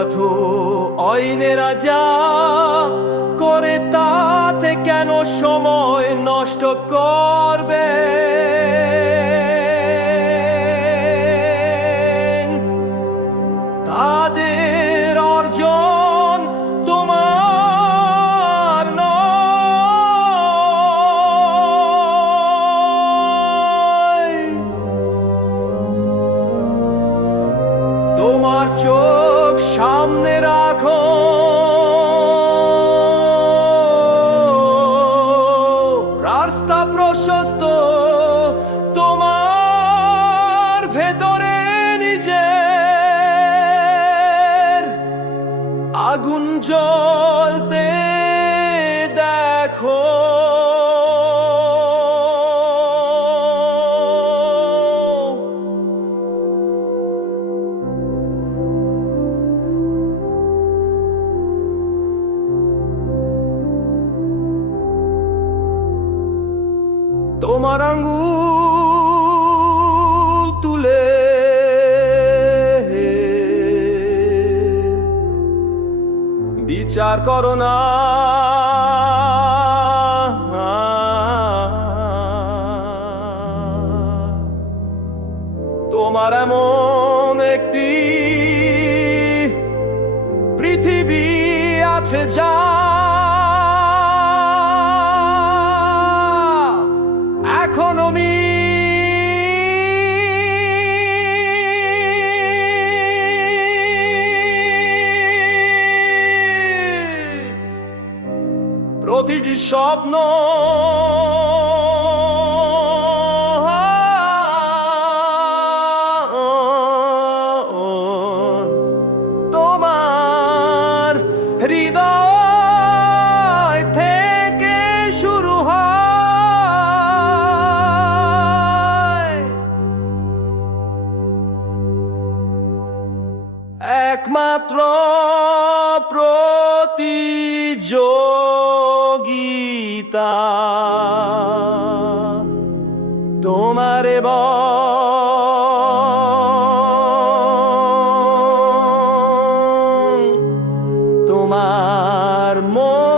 কথু অইনে রাজা করে তাতে কেন সময় নষ্ট করবে তাদের অর্জন তোমার নয় তোমার চোখ সামনে রাখো রাস্তা প্রশস্ত তোমার ভেতরে নিজের আগুন জ্বলতে দেখো তোমার আঙ্গুল তুলে বিচার করো না তোমার এমন একটি পৃথিবী আছে যা এখন আমি প্রতিটি স্বপ্ন তোমার হৃদয় থেকে শুরু হয় একমাত্র প্রতিযোগিতা তোমার এবং তোমার মধ্যে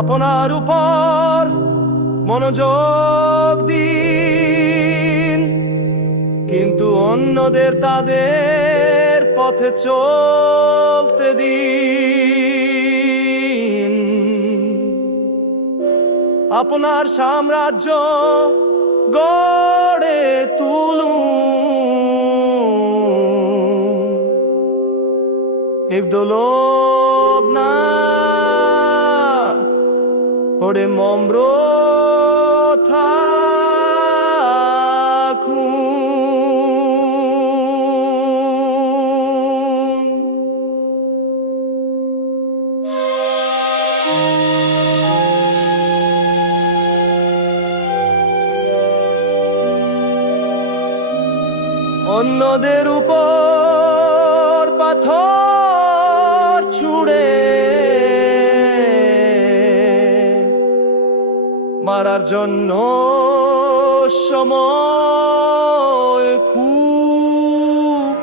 আপনার উপর মনোযোগ দিন কিন্তু অন্যদের তাদের পথে চলতে দিন আপনার সাম্রাজ্য গড়ে তুলুন ইবদুলোব না ওরে নম্র থাকুন অন্যদের উপর পাথর ছুঁড়ে মারার জন্য সময় খুব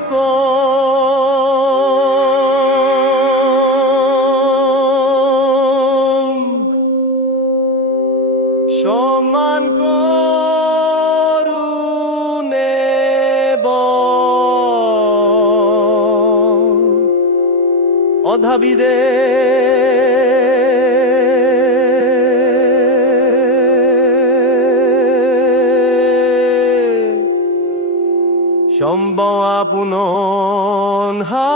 কম সম্মান করুন এবং অধাবিদের সম্ভব আপন হা